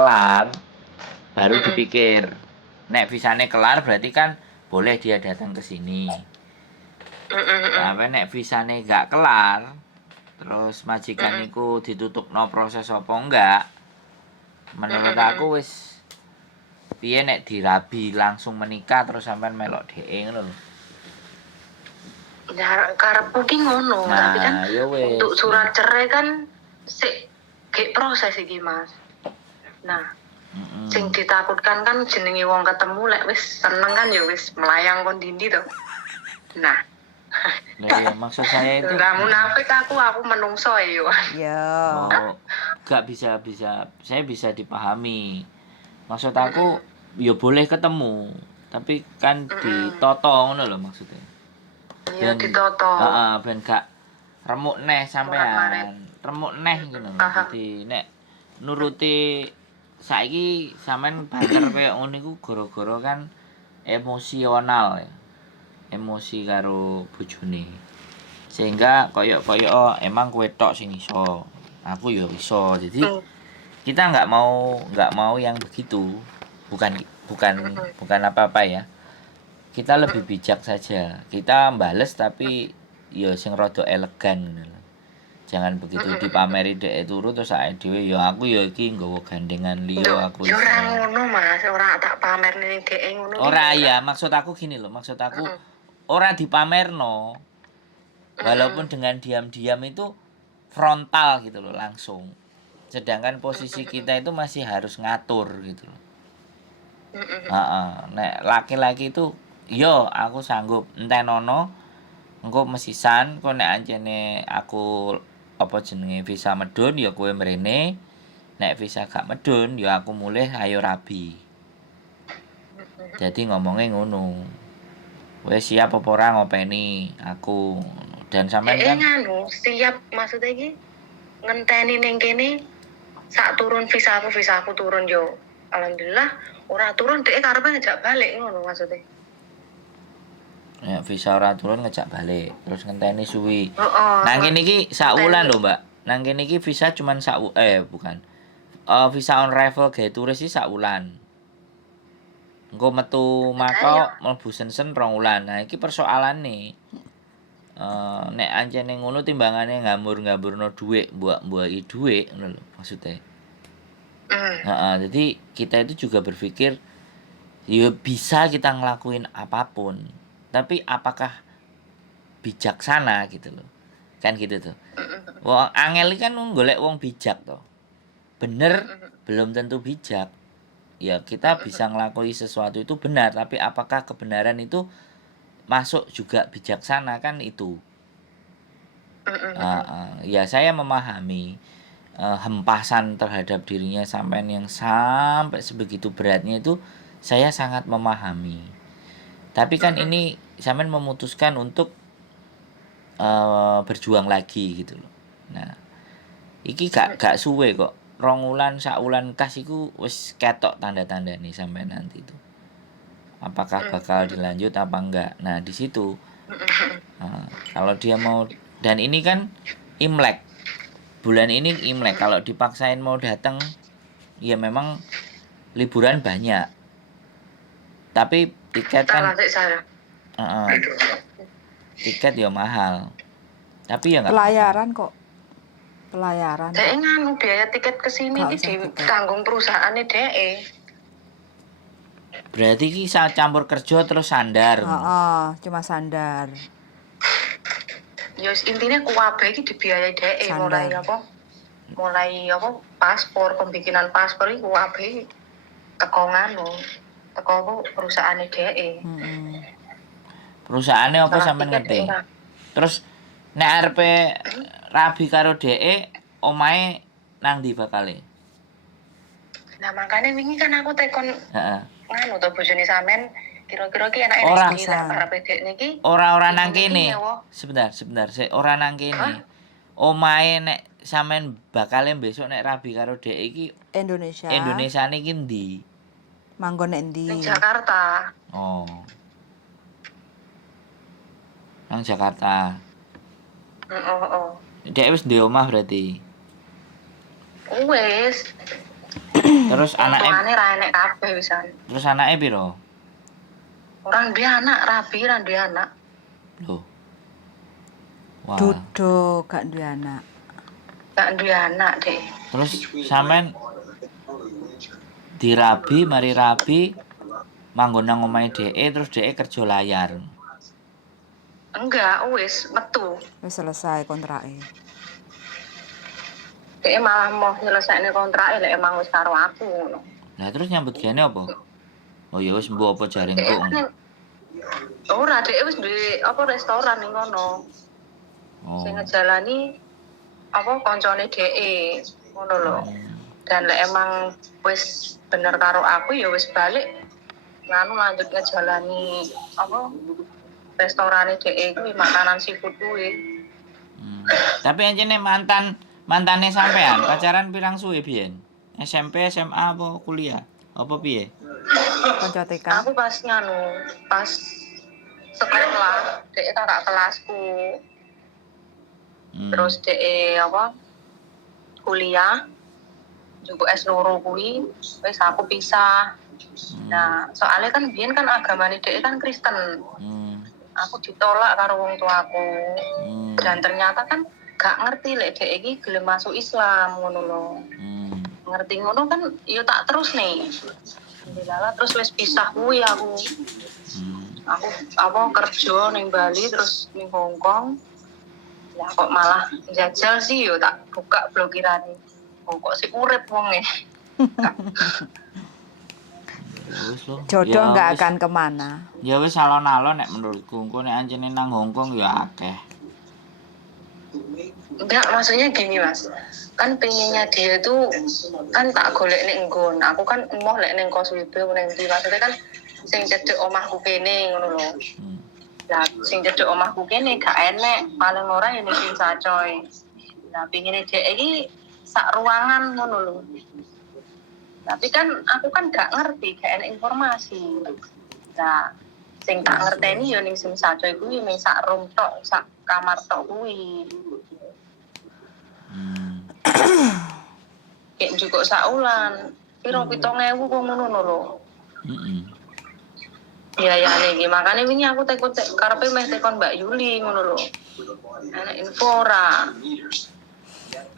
kelar baru dipikir. Nek visane kelar berarti kan boleh dia datang ke sini. Tapi nek visane gak kelar, terus majikan niku ditutupno proses apa enggak? Menurut aku wis piye nek dirabi langsung menikah terus sampean melok dhek ngono lho. Ya karepku ki ngono, Nah, tapi kan ya wis. untuk surat cerai kan sik kayak proses iki, Mas. Nah, sing ditakutkan kan jenenge wong ketemu lek wis seneng kan ya wis melayang kon dindi to. Nah. Ya, maksud saya itu Lah munafik aku menungso yo. Ya. Oh, gak bisa saya bisa dipahami. Maksud aku ya boleh ketemu, tapi kan ditoto ngono lho maksudnya. Iya ditoto. Heeh, ben gak remuk neh sampean. Remuk neh ngono. Dadi nek nuruti saiki sampean banter koyo ngono iku gara-gara kan emosional ya. Emosi karo bojone. Sehingga koyo emang kowe tok sing iso. Aku ya iso. Jadi kita nggak mau yang begitu. Bukan apa-apa ya. Kita lebih bijak saja. Kita bales tapi ya sing rada elegan ngono lho. Jangan begitu dipameri dhek turu terus awake dhewe ya aku ya iki nggawa gandengan liya aku. Ya ora ngono Mas, ora tak pamerni ning dhek ngono. Ora ya, maksud aku gini loh, maksud aku ora dipamerno. Walaupun dengan diam-diam itu frontal gitu loh langsung. Sedangkan posisi kita itu masih harus ngatur gitu loh. Nek laki-laki itu yo aku sanggup entenono engko mesisan kok nek ancene aku apa jenenge visa medun ya kowe mrene nek visa gak medun ya aku mulih ayo rabi. Jadi ngomongnya ngono. Wes siap apa ora ngopeni aku dan sampean kan nganu siap maksudnya iki ngenteni ning kene sak turun visa aku turun yo. Alhamdulillah ora turun dhek karepe ngejak balik ngono maksudnya. Ya visa ora turun ngejak balik terus ngenteni suwi. Nang kene iki sak wulan lho, Mbak. Nang kene iki visa cuman bukan. Visa on arrival gawe turis iki sak wulan. Engko metu mako mlebu sensen 2 wulan. Nah, iki persoalane. Nek ancene ngono timbangane ngambur-ngamburno dhuwit, mbok-mboki dhuwit ngono lho maksudnya. Jadi kita itu juga berpikir ya bisa kita ngelakuin apapun. Tapi apakah bijaksana gitu loh. Kan gitu tuh. Wong angel kan golek wong bijak toh. Bener belum tentu bijak. Ya kita bisa ngelakuin sesuatu itu benar, tapi apakah kebenaran itu masuk juga bijaksana kan itu. Ya saya memahami hempasan terhadap dirinya sampean yang sampai sebegitu beratnya itu saya sangat memahami. Tapi kan ini sampean memutuskan untuk berjuang lagi gitu loh. Nah, iki gak suwe kok. 2 wulan, 1 wulan kas iku wis ketok tanda-tandane sampai nanti itu. Apakah bakal dilanjut apa enggak. Nah, di situ kalau dia mau dan ini kan Imlek. Bulan ini Imlek kalau dipaksain mau datang ya memang liburan banyak. Tapi tiket kan tiket ya mahal. Tapi ya enggak pelayaran kok. Pelayaran. Dek nganu biaya tiket ke sini iki ditanggung perusahaane dek. Berarti iki campur kerja terus sandar. Cuma sandar. Ya intinya kuwabe iki dibiayai dek mulai apa paspor, pembikinan paspor iki kuwabe teko perusahaane dek. Perusahaane apa sampean ngerti? Terus nek arepe rabi karo dhek omahe nang ndi bakale? Nah, makane wingi kan aku tekon nganu to bojone sampean kira-kira ki enake iki arepe dhek niki. Ora nang kene. Sebentar, sik ora nang kene. Omahe nek sampean bakale besok nek rabi karo dhek iki Indonesia. Indonesiane iki ndi? Manggon nek ndi? Ning Jakarta. Oh. Nang Jakarta. Dek wis ndek omah berarti. Wis. Terus anaknya Tuane ra enek kabeh wisan. terus anaknya piro? Orang dia anak rabi, orang dia anak. Loh. Wah. Duduk gak duwe anak. Gak duwe anak deh. Terus sampean dirabi, mari rabi manggon nang omahe dheke terus dheke kerja layar. Enggak, wis metu. Wis selesai kontrake. Dia malah mau nyelesain kontrak lek emang wis karo aku ngono. Lah terus nyambut gene apa? Oh ya wis mbok apa jare engko. Ora, dia wis duwe apa restoran ning kono. Oh. Sing ngejalani apa koncone DE ngono lho. Dan lek emang wis bener karo aku ya wis balik nganu lanjut ngejalani apa restorane DE kuwi makanan seafood kuwi. Tapi anjene mantane sampean pacaran pirang suwe biyen? SMP, SMA apa kuliah? Apa piye? Kanca TK. Aku pas nganu, pas sekolah, DE kakak kelasku. Terus DE apa? Kuliah. Juga S loro kuwi wis aku pisah. Nah, soalnya kan biyen kan agamane DE kan Kristen. Aku ditolak karo wong tuaku. Dan ternyata kan gak ngerti lek dhek iki gelem masuk Islam ngono lho. Ngerti ngono kan ya tak terus nih. Alhamdulillah terus wis pisah kuwi aku. Aku apa kerja ning Bali terus ning Hong Kong. Ya kok malah jajal sih yo tak buka blokirane. Oh, kok sih urip wonge. Wis lho. Jodoh Ya nggak wis. akan kemana. Ya wis alon-alon nek menurutku engko nek anjene nang Hongkong ya akeh. Enggak, maksudnya gini mas, kan pengennya dia tuh kan tak golek ning nggon. Aku kan emoh lek ning kos wibe ning ndi maksudnya kan sing cedek omahku kene ngono lho. Lah sing cedek omahku kene gak enek, paling ora ya ning Desa Coy. Nah pengene dhek iki sak ruangan ngono lho. Tapi kan aku kan gak ngerti, gak enek informasi. Nah sing tak ngerteni ya ning Desa Coy kuwi mung sak room tok, sak kamar tok kuwi. Kayak juga saulan, piro 7.000 kok ngono lho. Iya ya nih, makanya ini aku tekun karepe meh tekon Mbak Yuli ngono lho. Ana info ora.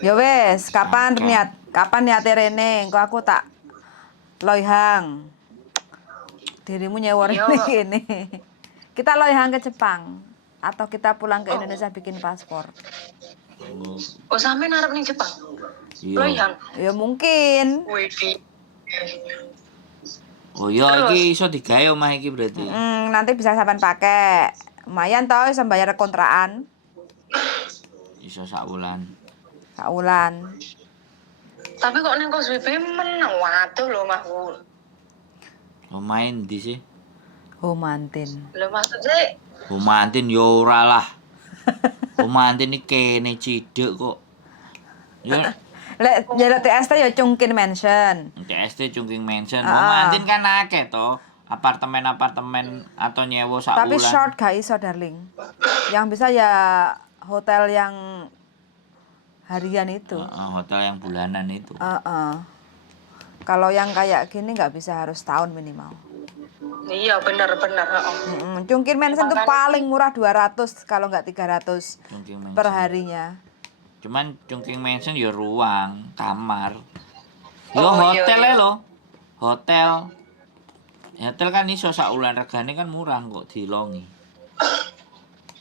Ya wes, kapan niate rene? Engko aku tak loihang. Dirimu nyewa rene kene. Kita loihang ke Jepang atau kita pulang ke Indonesia bikin paspor. Oh sampe arep ning Jepang. Loyang. Ya mungkin. Wih. Oh iya iki iso digawe omah iki berarti. Nanti bisa sampean pakai. Lumayan toh iso bayar kontrakan. Iso sak wulan. Saulan. Tapi kok ning kos WP meneng waduh lho Mahku. Lumayan ndi sih? Homantin. Lho maksudnya Homantin yo ora lah. Homantin iki kene cidek kok. Ya Lek jaluk TST ya Chungkin Mansion. TST Chungking Mansion. Homantin kan akeh to. Apartemen-apartemen atau nyewa sak Tapi wulan. short gak iso darling. Yang bisa ya hotel yang harian itu. Hotel yang bulanan itu. Kalau yang kayak gini nggak bisa harus tahun minimal. iya bener. Chungkin Mansion itu paling murah 200 kalau nggak 300 Chungking Mansion. per harinya. Cuman Chungking Mansion ya ruang, kamar. Yo Oh, hotel iya. lo. Hotel. Hotel kan iso sak wulan regane kan murah kok dilongi.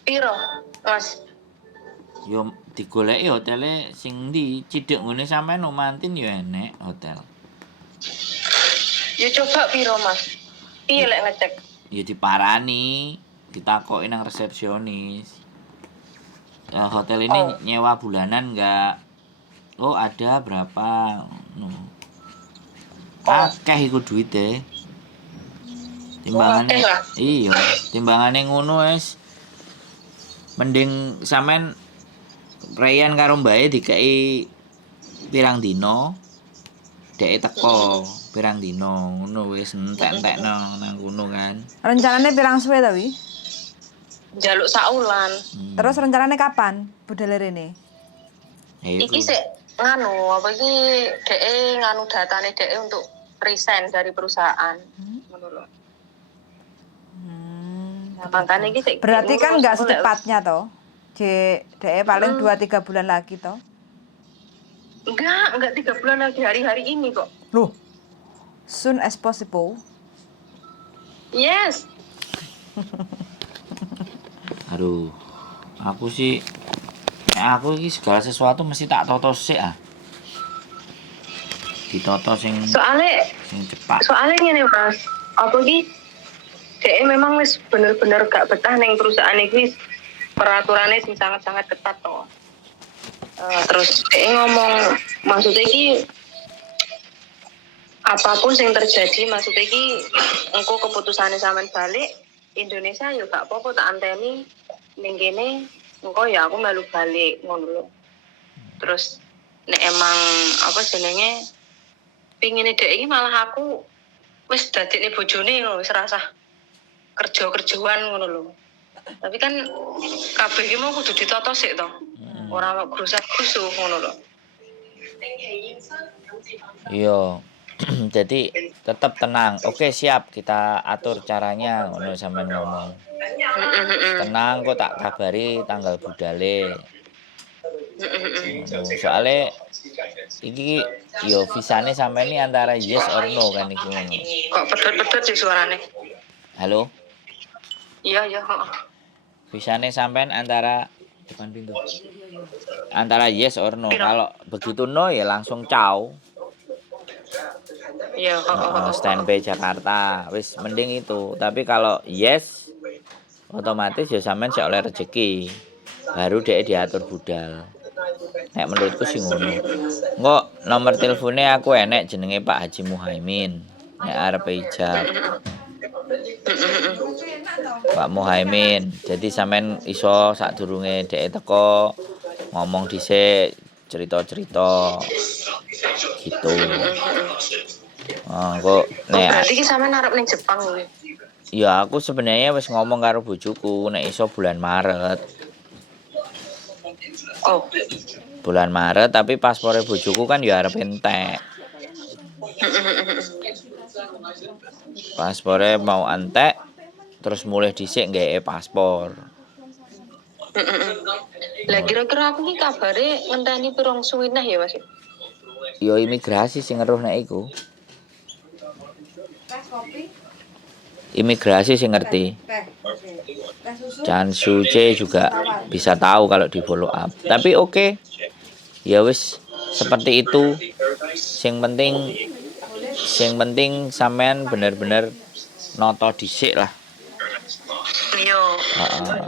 Piro Mas? Yo digoleki hotele sing ndi cidhek ngene sampean Homantin yo enek hotel. Ya coba piro Mas? Piye lek ngecek? Ya diparani, ditakoki nang resepsionis. Hotel ini nyewa bulanan enggak? Oh, ada berapa? Akeh iku duite. Timbangane. Iya, timbangane ngono wis. Mending sampean Rayan karo mbae dikai pirang dino. Dek teko pirang dino ngono wis entek-entekno nang kono kan. Rencananya pirang suwe ta wi? Jaluk saulan. Terus rencananya kapan budal rene? Iki sik nganu apa iki DE nganu datane DE untuk resign dari perusahaan. Ngono lho. Nah, makanya iki sik Berarti kan nggak ngurus, lek secepatnya toh. DE paling 2-3 bulan lagi toh. Enggak 3 bulan lagi hari-hari ini kok. Loh. Soon as possible. Yes. Aduh, aku sih aku iki segala sesuatu mesti tak toto sik ah. Ditoto sing Soalnya cepat. ngene Mas. Apa iki DE memang wis bener-bener gak betah ning perusahaan iki wis peraturannya sing sangat-sangat ketat toh. Terus DE ngomong maksudnya iki apapun yang terjadi maksudnya iki engko keputusannya sampean balik Indonesia ya gak apa-apa tak anteni ning kene engko ya aku melu balik ngono lho. Terus nek emang apa jenenge pingine dhek iki malah aku wis dadekne bojone ngono wis rasah kerja-kerjaan ngono lho. Tapi kan kabeh iki mau kudu ditata sik to. Ora kok grusak-grusuh ngono lho. Iya. Jadi tetap tenang. Oke, siap, kita atur caranya ngono sampean ngomong. Tenang kok tak kabari tanggal budale. Soalnya iki yo visane sampean ini antara yes or no kan iki ngono. Kok pedot-pedot sih suarane. Halo? Iya, heeh. Visane sampean antara depan pintu. Antara yes or no. Kalau begitu no ya langsung ciao. Iya, Standby Jakarta. Wis mending itu. Tapi kalau yes otomatis ya sampean sik oleh rezeki. Baru dhek diatur budal. Nek menurutku sih ngono. Engko nomor teleponnya aku enek jenenge Pak Haji Muhaimin. Nek arep ijab. Pak Muhaimin. Jadi sampean iso sadurunge dhek teko ngomong dhisik cerita-cerita gitu. Kok nek berarti ki sampean arep ning Jepang kuwi. Ya aku sebenarnya wis ngomong karo bojoku nek iso bulan Maret. Oh. Bulan Maret tapi paspore bojoku kan ya arep entek. Paspore mau entek terus mulai dhisik nggae paspor. Lah kira-kira aku ki kabare ngenteni pirang suwinah ya Mas. Yo imigrasi sing ngeruh nek iku. Imigrasi sing ngerti. Chan Suce juga bisa tahu kalau di follow up. Tapi oke. Ya wis seperti itu. Sing penting sampean bener-bener noto dhisik lah.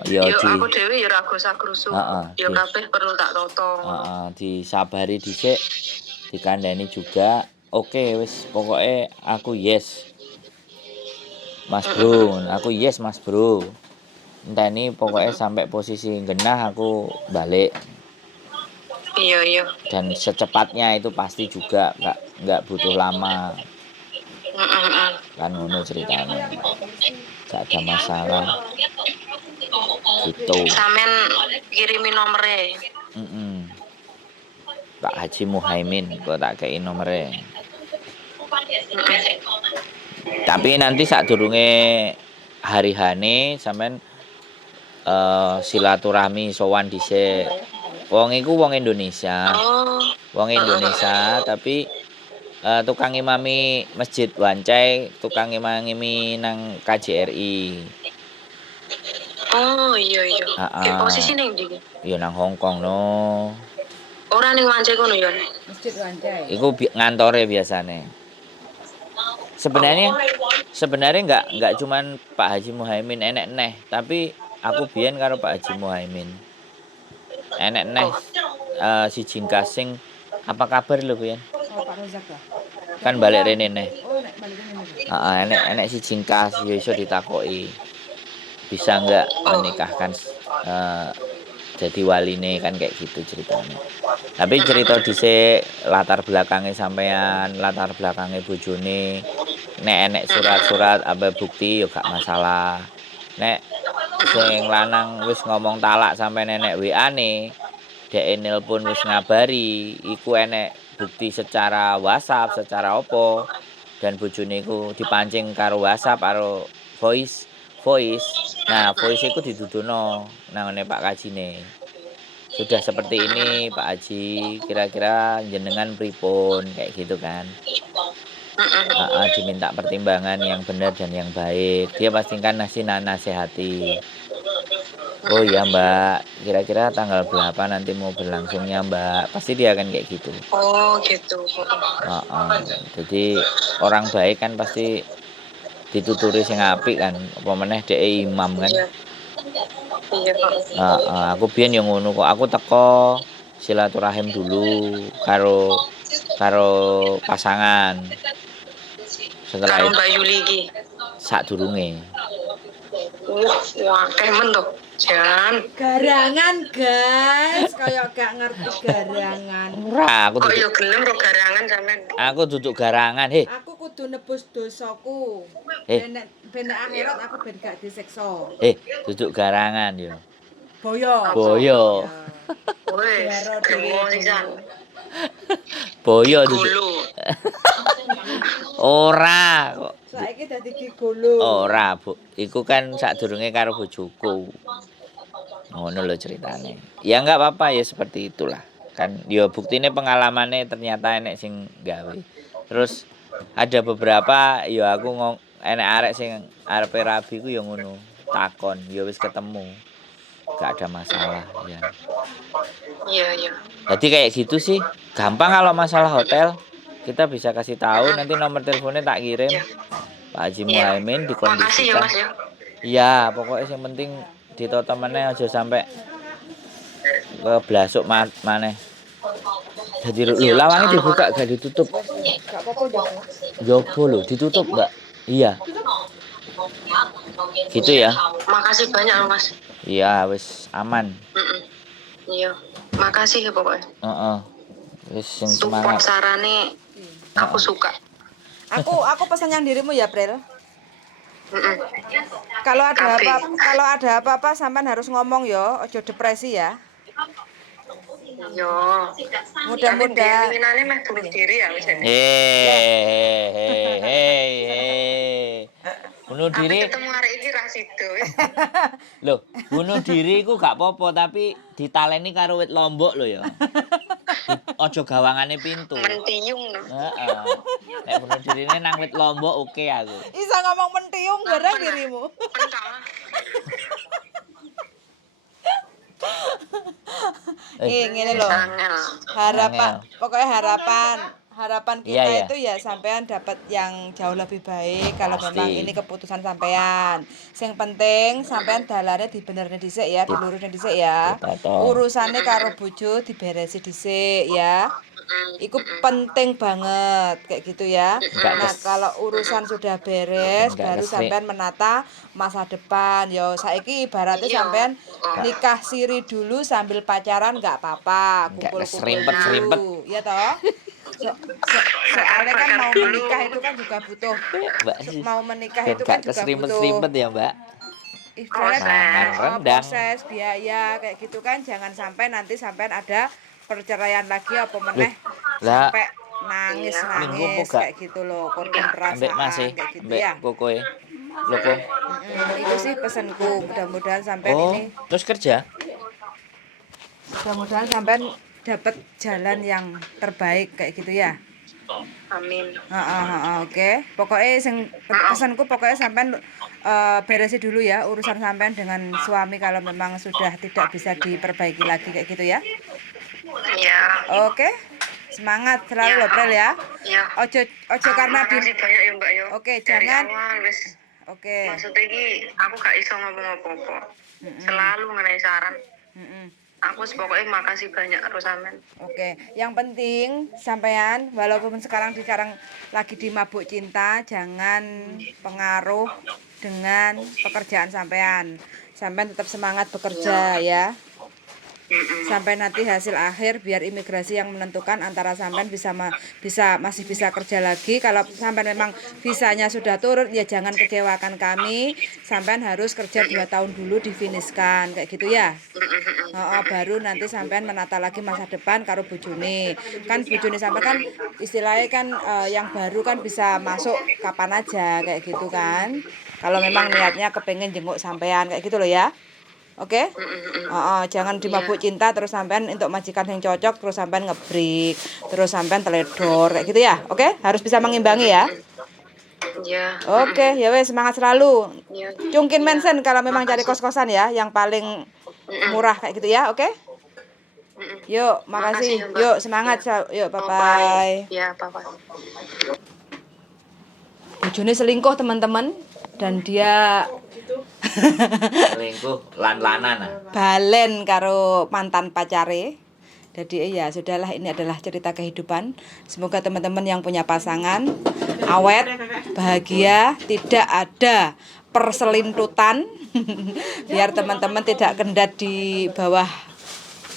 Yo aku dhewe ya ora gosah-grusu. Ya kabeh perlu tak toto. Disabari dhisik, dikandani juga. Oke wis pokoknya aku yes. Mas Bro, aku yes Mas Bro. Entah ini pokoknya sampai posisi genah aku balik. Iya. Dan secepatnya itu pasti juga nggak butuh lama. Kan ngono ceritanya. Gak ada masalah. Gitu. Sampean kirimi nomere. Pak Haji Muhaimin kok tak kei nomere. Tapi nanti saat durunge hari hane sampean silaturahmi sowan dhisik. Wong iku wong Indonesia. Wong Indonesia tapi tukang imami Masjid Wancai, tukang imami nang KJRI. Oh iya. Posisi ning ndi? Ya nang Hong Kong no. Ora ning Wancai kono ya. Masjid Wancai. Iku ngantore biasane. Sebenarnya enggak cuman Pak Haji Muhaimin enek neh, tapi aku biyen karo Pak Haji Muhaimin. Enek neh si Jingkasing apa kabar lho biyen? Oh, Pak Rozak lah. Kan balik rene neh. Oh, nek balik rene. Enek si Jingkas ya iso ditakoki. Bisa enggak menikahkan jadi waline kan kayak gitu ceritanya. Tapi cerita dhisik latar belakangnya sampean, latar belakangnya bojone. Nek enek surat-surat apa bukti yo gak masalah. Nek sing lanang wis ngomong talak sampai nenek WA-ne, Dek nelpon wis ngabari, iku enek bukti secara WhatsApp, secara opo. Dan bojone iku dipancing karo WhatsApp karo voice. Nah, voice iku didudono nangone Pak Kajine. Sudah seperti ini Pak Haji, kira-kira jenengan pripun kayak gitu kan. Diminta pertimbangan yang benar dan yang baik. Dia pastikan nasihati. Oh iya Mbak, kira-kira tanggal berapa nanti mau berlangsungnya Mbak? Pasti dia akan kayak gitu. Oh gitu. Jadi orang baik kan pasti dituturi sing apik kan, apa meneh dhek imam kan. Iya. Aku biyen yo ngono kok. Aku teko silaturahim dulu karo pasangan. Setelah Karo itu Mbak Yuli iki. sadurunge. Wah, kemen tuh. Jan. Garangan, guys. Kayak gak ngerti garangan. Ora, aku Kok duduk yo gelem ro garangan sampean. aku duduk garangan. Heh, Aku kudu nebus dosaku. Eh. Ben akhirat aku ben gak disiksa. duduk garangan yo. Boyo. Boyo. Wes, gremo sisan. Boyo duduk. Gulu. Ora kok. Saiki dadi gigolo. Ora, Bu. Iku kan sadurunge karo bojoku. Ngono lho ceritane. Ya enggak apa-apa ya seperti itulah. Kan ya buktine pengalamannya ternyata enek sing gawe. Terus ada beberapa ya aku enek arek sing arepe rabi ku ya ngono. Takon, ya wis ketemu. Gak ada masalah ya. Iya. Jadi kayak gitu sih. Gampang kalau masalah hotel. Kita bisa kasih tahu nanti nomor teleponnya tak kirim. Iya. Pak Haji Muhaimin Makasih ya dikondisikan. Mas ya. Iya, pokoknya yang penting ditoto meneh aja sampai keblasuk maneh. Jadi lho lawange dibuka gak ditutup. Gak apa-apa Jopo lho ditutup, Mbak. Iya. Gitu ya. Makasih banyak loh Mas. Iya, wis aman. Iya. Makasih ya pokoknya. Heeh. Wis sing Support semangat. sarane aku suka. Aku pesan yang dirimu ya, Pril. Mm-mm. Kalau Kabeh. ada apa-apa sampean harus ngomong yo, ojo depresi ya. Yo. Mudah-mudahan. Minane meh bunuh diri ya wis. Bunuh Tapi diri. ketemu hari ini ra sido wis. Loh, bunuh diri ku gak apa-apa tapi ditaleni karo wit lombok lho ya. Ojo gawangane pintu. Mentiung no. Heeh. Nek bunuh dirine nang wit lombok oke aku. Isa ngomong mentiung bareng dirimu. Pentang. Ngene lho. Angel. Pokoknya harapan kita Iya, iya. itu ya sampean dapat yang jauh lebih baik kalau Pasti. memang ini keputusan sampean. Sing penting sampean dalane dibenerne dhisik ya, dilurusne dhisik ya. Betul. Urusane karo bojo diberesi dhisik ya. Iku penting banget kayak gitu ya. Nah, kalau urusan sudah beres Enggak baru kesri. sampean menata masa depan. Yo saiki ibaratnya Iya. sampean nikah siri dulu sambil pacaran nggak apa-apa, Enggak kumpul-kumpul keserimpet-serimpet. dulu. Ya toh? Soalnya kan mau menikah itu kan juga butuh. Mbak Mau menikah ben itu kan gak juga butuh keserimpet-serimpet ya, Mbak. ibaratnya rendang. proses biaya kayak gitu kan, jangan sampai nanti sampean ada perceraian lagi apa meneh Lah. sampai nangis Minggu apa gak? kayak gitu loh, korban perasaan Ambek Mas kayak gitu ambek ya. kokoe. Lho kok. Itu sih pesanku, mudah-mudahan sampean Oh, ini terus kerja? mudah-mudahan sampean dapat jalan yang terbaik kayak gitu ya. Amin. Oke. Pokoknya pesanku pokoknya sampean beresi dulu ya urusan sampean dengan suami kalau memang sudah tidak bisa diperbaiki lagi kayak gitu ya. Iya. Oke. Semangat selalu loh, Prel ya. Iya. Ojo karena di Makasih banyak ya Mbak yo. Oke, Dari jangan- awal wis Oke. maksudnya iki aku gak iso ngomong apa-apa. Selalu ngenai saran. Mm-mm. Aku pokoknya makasih banyak terus sampean. Oke, yang penting sampean walaupun sekarang lagi di mabuk cinta, jangan pengaruh dengan pekerjaan sampean. Sampean tetap semangat bekerja ya. sampai nanti hasil akhir biar imigrasi yang menentukan antara sampean masih bisa kerja lagi. Kalau sampean memang visanya sudah turun ya jangan kecewakan kami, sampean harus kerja 2 tahun dulu difiniskan kayak gitu ya. Baru nanti sampean menata lagi masa depan karo bojone. Kan bojone sampean kan istilahnya kan yang baru kan bisa masuk kapan aja kayak gitu kan. Kalau memang niatnya kepengen jenguk sampean kayak gitu loh ya. Oke? Jangan dimabuk cinta terus sampean untuk majikan yang cocok terus sampean ngebreak, terus sampean teledor kayak gitu ya. Oke? Harus bisa mengimbangi ya. Ya. Oke, ya wes semangat selalu. Ya. Cungkin mention kalau memang cari Makasih. kos-kosan ya yang paling murah kayak gitu ya. Oke? Yuk, makasih. Makasih ya, Mbak. Yuk, semangat. Yuk, bye-bye. Ya, bye-bye. Bojone selingkuh teman-teman dan dia Selingkuh lan-lanan. balen karo mantan pacare. Jadi ya sudahlah, ini adalah cerita kehidupan. Semoga teman-teman yang punya pasangan awet, bahagia, tidak ada perselintutan. Biar teman-teman tidak kendat di bawah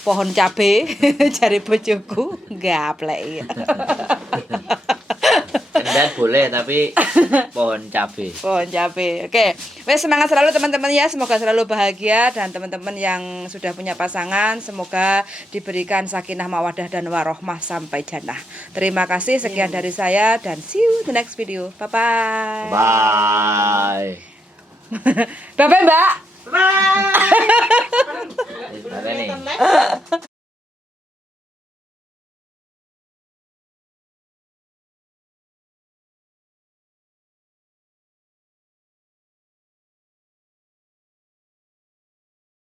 pohon cabe. Cari bojoku gaplek. Kendat boleh tapi pohon cabe. Pohon cabe. Oke. Wes semangat selalu teman-teman ya. Semoga selalu bahagia dan teman-teman yang sudah punya pasangan semoga diberikan sakinah mawadah dan warohmah sampai jannah. Terima kasih sekian dari saya dan see you the next video. Bye bye. Bye. Bye bye, Mbak. Gimana nih?